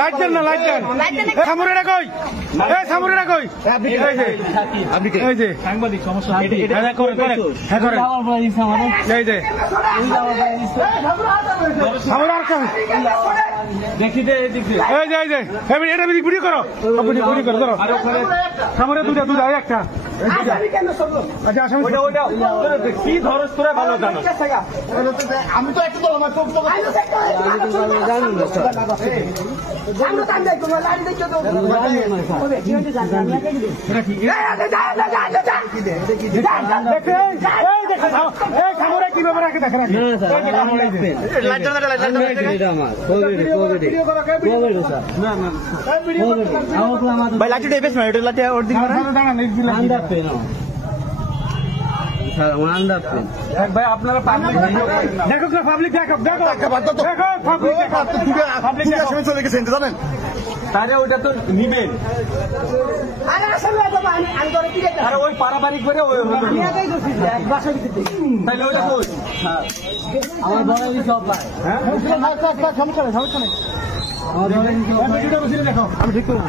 Light দেন না, light দেন। সামুরেরা কই? সামুরেরা কই? এই যে সাংবাদিক সমস্যা এই যে এই যে সামুরা আর কেন? দেখি দে এই যে এটা ভিডিও করো, ভিডিও করো, ধরো সামুরে দুটা একটা। আচ্ছা আসামি কি ধরস তোরা ভালো জানো। আমি তো একটু তো আমার চোখ তো কিভাবে রাখে দেখেন ভাই আপনারা পাবলিক চলে গেছেন জানেন তাহলে ওইটা তো নিবেন। আরে ওই পারাবারিক করে ওই তাহলে ওইটা কই আমার বড় সব ভাই সমস্যা নেই, সমস্যা নেই। আমার বড় আমি ঠিক করবো।